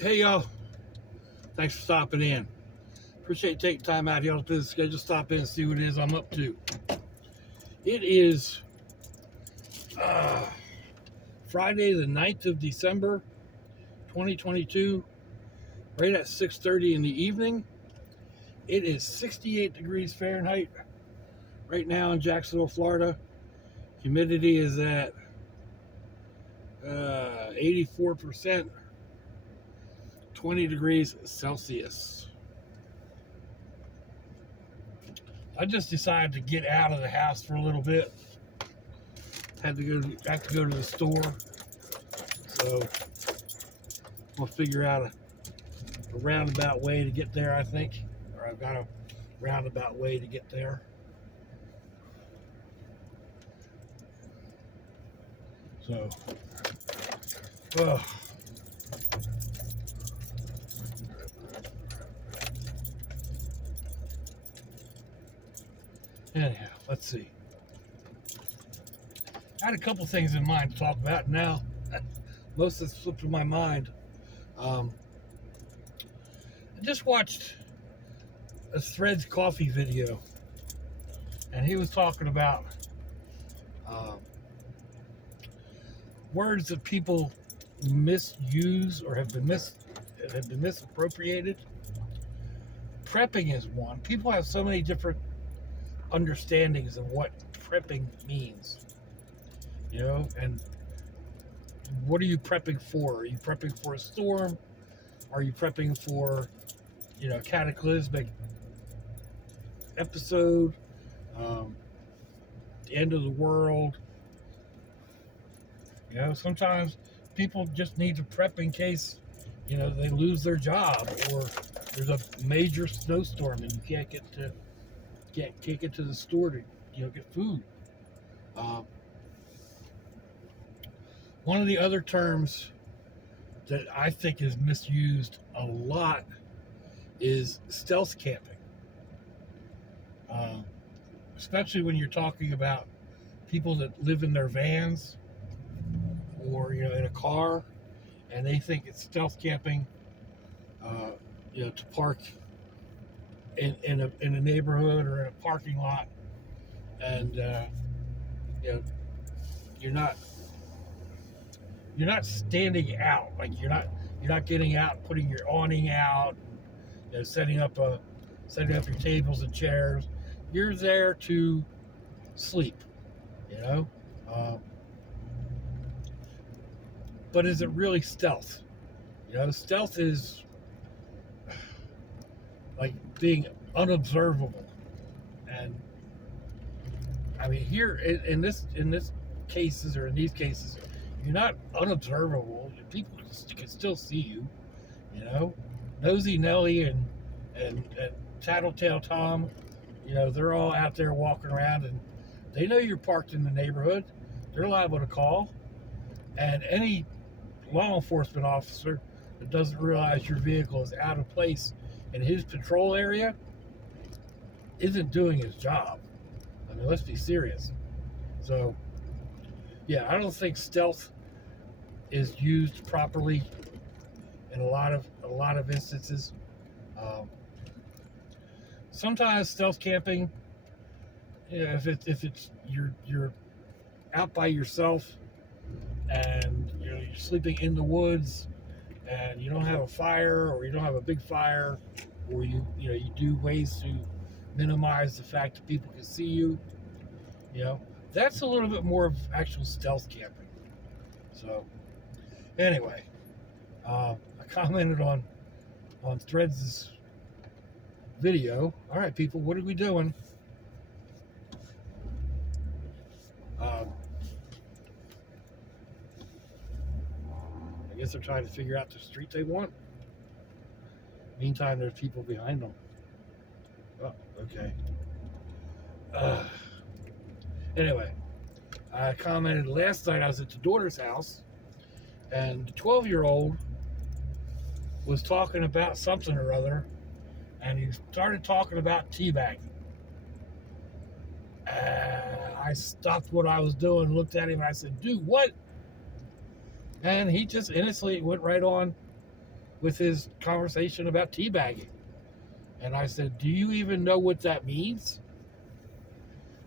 Hey y'all, thanks for stopping in. Appreciate you taking time out here on the business schedule. Stop in and see what it is I'm up to. It is uh, Friday the 9th of December 2022, right at 6:30 in the evening. It is 68 degrees Fahrenheit right now in Jacksonville, Florida. Humidity is at 84%, 20 degrees Celsius. I just decided to get out of the house for a little bit. Have to go to the store, so we'll figure out a roundabout way to get there. I think, or I've got a roundabout way to get there. So, uh, anyhow, let's see. I had a couple things in mind to talk about. Now, most of it's slipped from my mind. I just watched a Threads Coffee video, and he was talking about words that people misuse or have been misappropriated. Prepping is one. People have so many different understandings of what prepping means, and what are you prepping for? Are you prepping for a storm? Are you prepping for, a cataclysmic episode, the end of the world? Sometimes people just need to prep in case, they lose their job or there's a major snowstorm and you can't get to the store to, get food. One of the other terms that I think is misused a lot is stealth camping. Especially when you're talking about people that live in their vans or, in a car, and they think it's stealth camping, to park in a neighborhood or in a parking lot, and you're not standing out, like you're not getting out, putting your awning out, setting up your tables and chairs. You're there to sleep, but is it really stealth? Stealth is like being unobservable. And I mean, here in these cases, you're not unobservable. People can still see you. Nosy Nelly and Tattletale Tom, they're all out there walking around, and they know you're parked in the neighborhood. They're liable to call, and any law enforcement officer that doesn't realize your vehicle is out of place in his patrol area isn't doing his job. I mean, let's be serious. So, yeah, I don't think stealth is used properly in a lot of instances. Sometimes stealth camping, if it's you're out by yourself and you're sleeping in the woods and you don't have a fire, or you don't have a big fire, or you do ways to minimize the fact that people can see you, that's a little bit more of actual stealth camping. So anyway, I commented on Threads' video. All right, people, what are we doing? I guess they're trying to figure out the street they want. Meantime, there's people behind them. Oh, okay. Anyway, I commented last night. I was at the daughter's house, and the 12-year-old was talking about something or other, and he started talking about teabagging. I stopped what I was doing, looked at him, and I said, "Dude, what?" And he just innocently went right on with his conversation about teabagging. And I said, "Do you even know what that means?"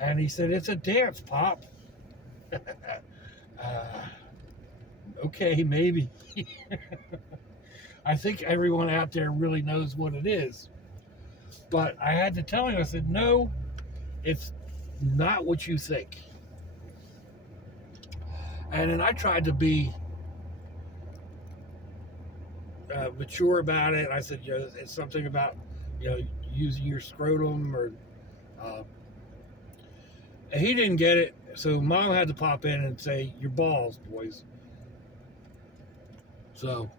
And he said, "It's a dance, Pop." uh, okay, maybe. I think everyone out there really knows what it is. But I had to tell him, I said, "No, it's not what you think." And then I tried to be mature about it. I said, it's something about, using your scrotum or, uh, and he didn't get it. So Mom had to pop in and say, "Your balls, boys." So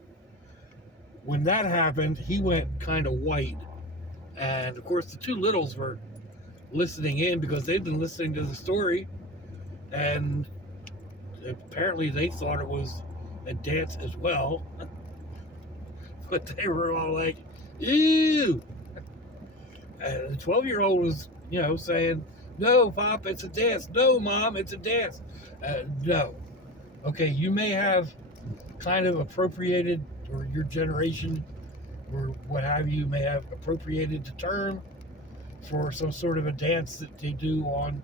when that happened, he went kind of white. And of course, the two littles were listening in because they'd been listening to the story. And apparently they thought it was a dance as well. But they were all like, "Ew." And the 12-year-old was, saying, "No, Pop, it's a dance. No, Mom, it's a dance." No. Okay, you may have kind of appropriated, or your generation, or what have you, may have appropriated the term for some sort of a dance that they do on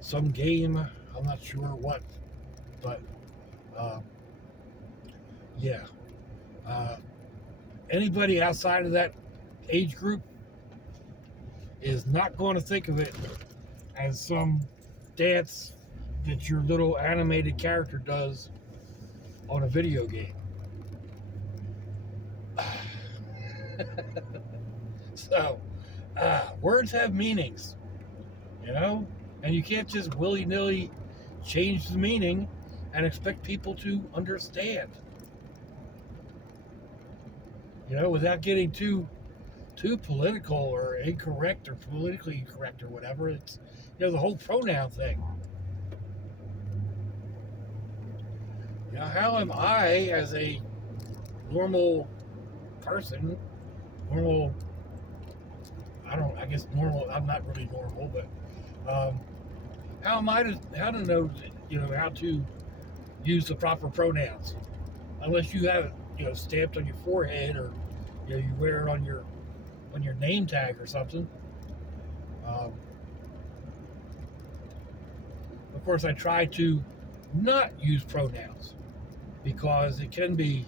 some game. I'm not sure what, but uh, yeah. Uh, Anybody outside of that age group is not going to think of it as some dance that your little animated character does on a video game. So, words have meanings, and you can't just willy-nilly change the meaning and expect people to understand, without getting too political or incorrect or politically incorrect or whatever. It's, the whole pronoun thing. How am I, as a normal person, normal, I guess normal, I'm not really normal, but how am I how to know, how to use the proper pronouns? Unless you have it, stamped on your forehead, or, you wear it on your name tag or something. Um, of course, I try to not use pronouns because it can be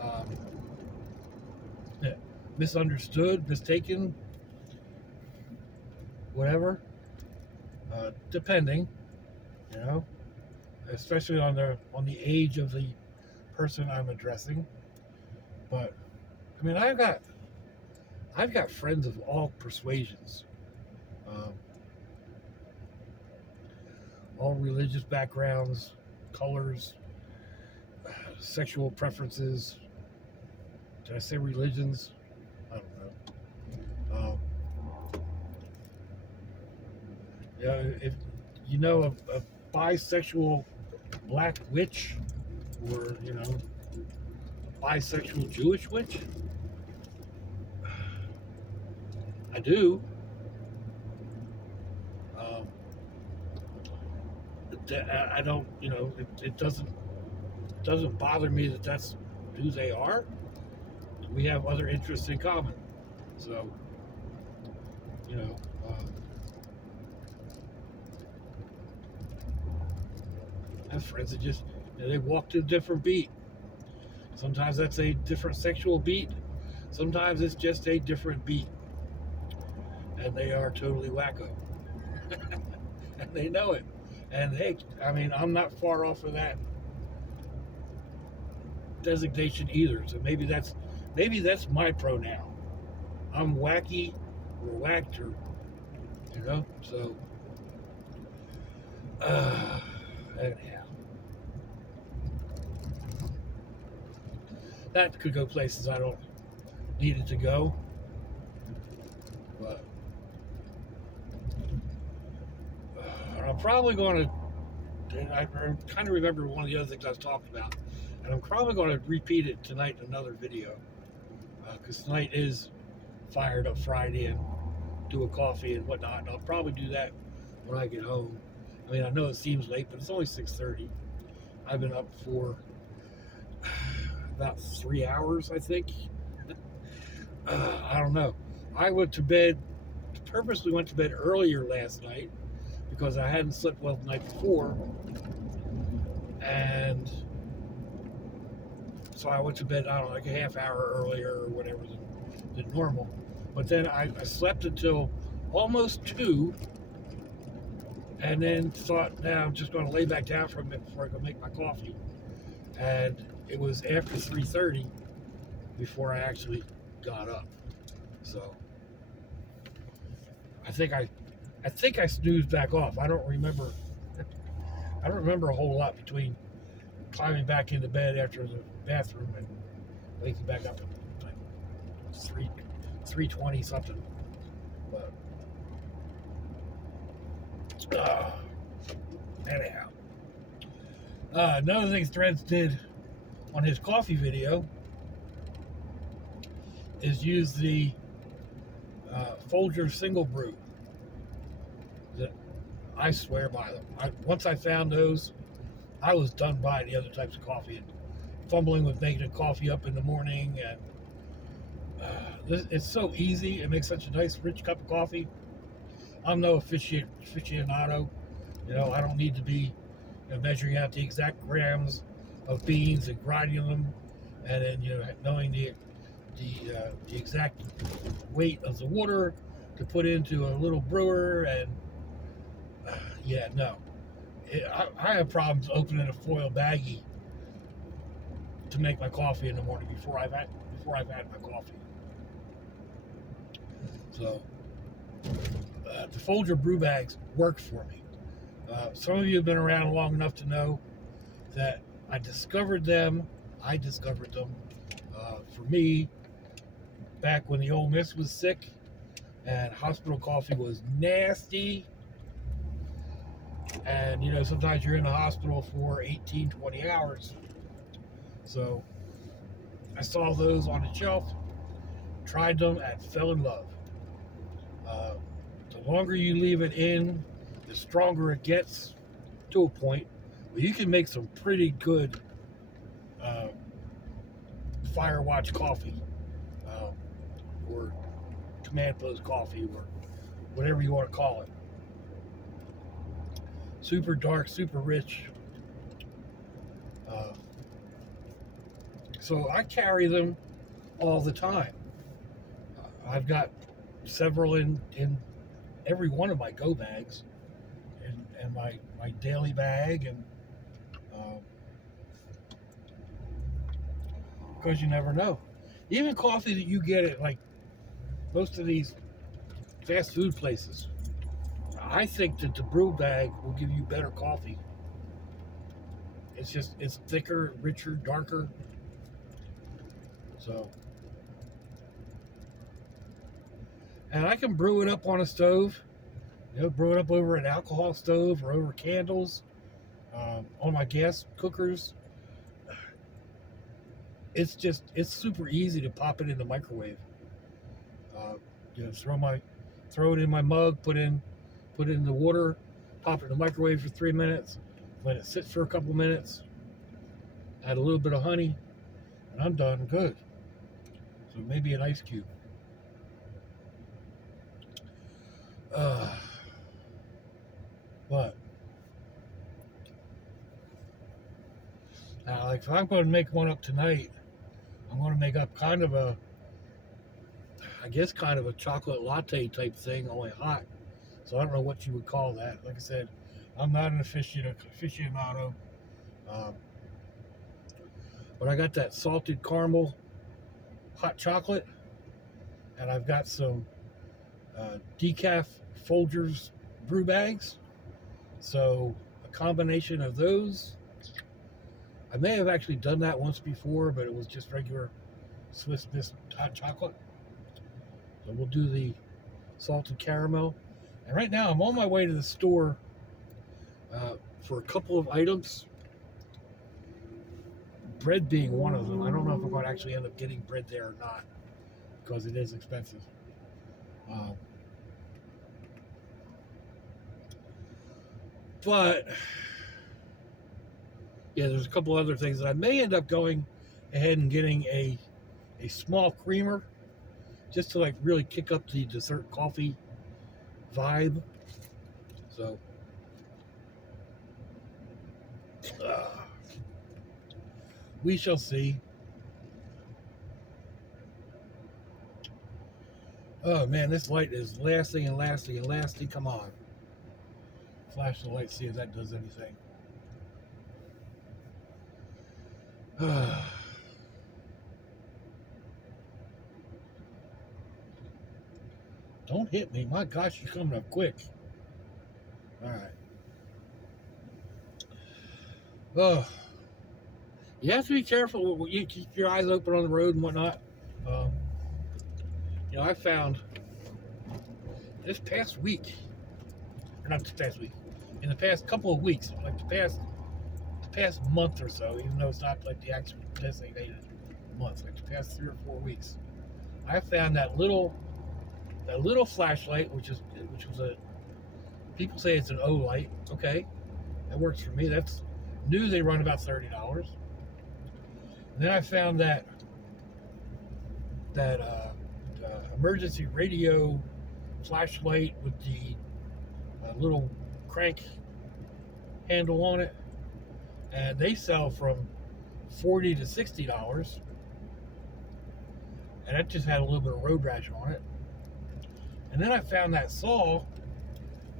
um, misunderstood, mistaken, whatever, depending, you know, especially on the age of the person I'm addressing. But I mean, I've got friends of all persuasions, um, all religious backgrounds, colors, sexual preferences. Did I say religions? I don't know. Yeah, if you know a bisexual black witch, or a bisexual Jewish witch, I do. Um, I don't. It doesn't bother me that that's who they are. We have other interests in common, so you know. I have friends that just they walk to a different beat. Sometimes that's a different sexual beat. Sometimes it's just a different beat, and they are totally wacko, and they know it. And hey, I mean, I'm not far off of that designation either. So maybe that's my pronoun. I'm wacky or whacked, or So anyhow, that could go places I don't need it to go. But I'm probably going to. I kind of remember one of the other things I was talking about, and I'm probably going to repeat it tonight in another video, because tonight is Fired Up Friday and do a coffee and whatnot. And I'll probably do that when I get home. I mean, I know it seems late, but it's only 6:30. I've been up for about 3 hours, I think. I don't know. I went to bed, purposely went to bed earlier last night because I hadn't slept well the night before. And so I went to bed, I don't know, like a half hour earlier or whatever than normal. But then I slept until almost 2, and then thought, now I'm just going to lay back down for a minute before I go make my coffee. And it was after 3:30 before I actually got up. So I think I snoozed back off. I don't remember a whole lot between climbing back into bed after the bathroom and waking back up at like 3:20 something. But anyhow, another thing Threads did on his coffee video is use the Folgers single brew. That I swear by them. Once I found those, I was done buying the other types of coffee and fumbling with making a coffee up in the morning. And it's so easy. It makes such a nice, rich cup of coffee. I'm no aficionado. I don't need to be measuring out the exact grams of beans and grinding them, and then knowing the exact weight of the water to put into a little brewer. And no, I have problems opening a foil baggie to make my coffee in the morning before I've had my coffee. So the Folger brew bags work for me. Some of you have been around long enough to know that I discovered them for me back when the old miss was sick and hospital coffee was nasty. And sometimes you're in the hospital for 18, 20 hours. So I saw those on the shelf, tried them, and fell in love. The longer you leave it in, the stronger it gets, to a point where you can make some pretty good fire watch coffee, or command post coffee, or whatever you want to call it. Super dark, super rich. So I carry them all the time. I've got several in every one of my go bags, and my daily bag, and because you never know. Even coffee that you get at like most of these fast food places, I think that the brew bag will give you better coffee. It's thicker, richer, darker. So, and I can brew it up on a stove, brew it up over an alcohol stove or over candles, on my gas cookers. It's super easy to pop it in the microwave. Throw it in my mug, put it in the water, pop it in the microwave for 3 minutes, let it sit for a couple minutes, add a little bit of honey, and I'm done good. So maybe an ice cube. But now, like, if I'm going to make one up tonight, I'm going to make up kind of a chocolate latte type thing, only hot. So I don't know what you would call that. Like I said, I'm not an aficionado. But I got that salted caramel hot chocolate, and I've got some decaf Folgers brew bags. So a combination of those. I may have actually done that once before, but it was just regular Swiss Miss hot chocolate. So we'll do the salted caramel. And right now I'm on my way to the store for a couple of items. Bread being one of them. I don't know if I'm going to actually end up getting bread there or not, because it is expensive. But yeah, there's a couple other things that I may end up going ahead and getting a small creamer just to like really kick up the dessert coffee vibe. So uh, we shall see. Oh man, this light is lasting and lasting and lasting. Come on. Flash the light, see if that does anything. Don't hit me. My gosh, you're coming up quick. Alright. Oh. You have to be careful. You keep your eyes open on the road and whatnot. I found this past week, or not this past week, in the past couple of weeks, like the past month or so, even though it's not like the actual designated month, like the past 3 or 4 weeks, I found that little flashlight, which was a, people say it's an O light. Okay, that works for me. That's new. They run about $30. And then I found that emergency radio flashlight with the little crank handle on it, and they sell from $40 to $60, and that just had a little bit of road rash on it. And then I found that saw,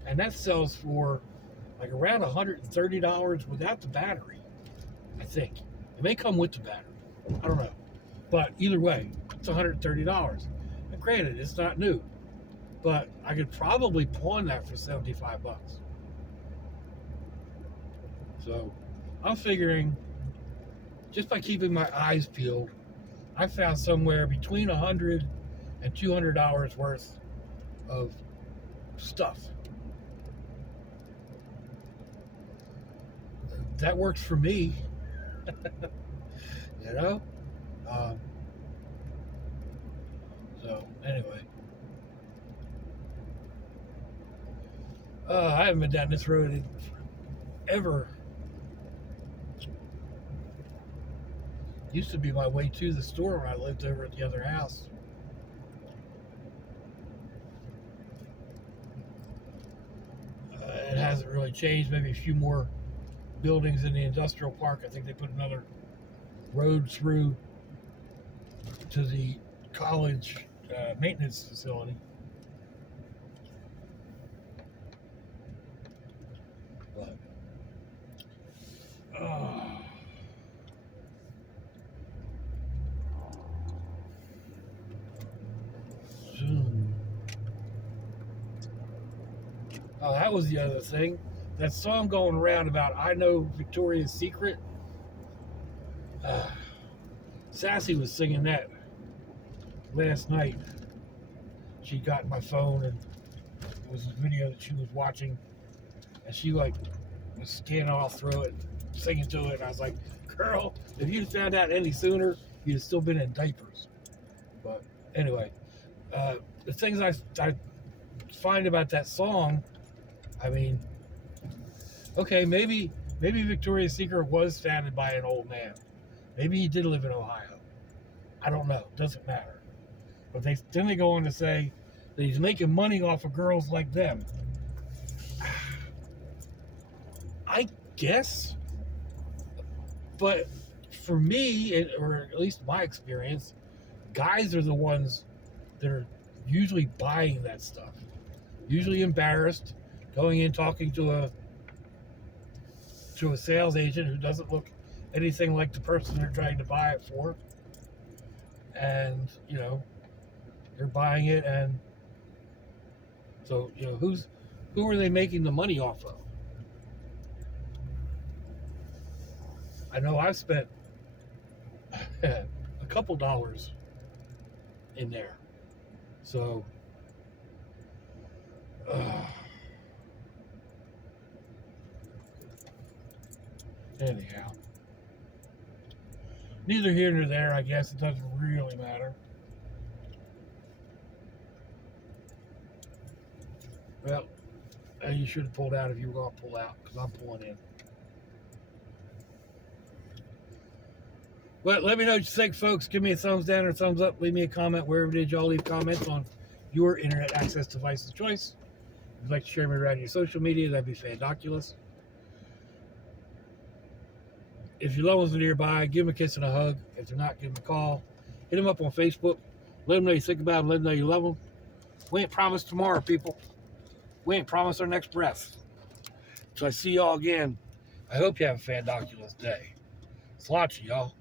and that sells for like around $130 without the battery. I think it may come with the battery. I don't know, but either way, it's $130. And granted, it's not new, but I could probably pawn that for $75. So I'm figuring, just by keeping my eyes peeled, I found somewhere between $100 and $200 worth of stuff. That works for me. You know? So anyway, I haven't been down this road in ever. Used to be my way to the store when I lived over at the other house. It hasn't really changed. Maybe a few more buildings in the industrial park. I think they put another road through to the college maintenance facility. But oh, that was the other thing. That song going around about I Know Victoria's Secret. Sassy was singing that last night. She got my phone, and it was a video that she was watching, and she like was scanning all through it, singing to it, and I was like, girl, if you'd found out any sooner, you'd have still been in diapers. But anyway, the things I find about that song, I mean, okay, maybe Victoria's Secret was founded by an old man. Maybe he did live in Ohio. I don't know. Doesn't matter. But then they go on to say that he's making money off of girls like them. I guess. But for me, or at least my experience, guys are the ones that are usually buying that stuff. Usually embarrassed, going in talking to a sales agent who doesn't look anything like the person they're trying to buy it for. And, they're buying it, and so, who are they making the money off of? I know I've spent a couple dollars in there. So, anyhow, neither here nor there. I guess it doesn't really matter. Well, you should have pulled out if you were going to pull out, because I'm pulling in. Well, let me know what you think, folks. Give me a thumbs down or a thumbs up. Leave me a comment wherever did y'all leave comments on your internet access device of choice. If you'd like to share me around your social media, that'd be fandoculous. If your loved ones are nearby, give them a kiss and a hug. If they're not, give them a call. Hit them up on Facebook. Let them know you think about them. Let them know you love them. We ain't promised tomorrow, people. We ain't promised our next breath. So I see y'all again. I hope you have a fandoculous day. It's lots of y'all.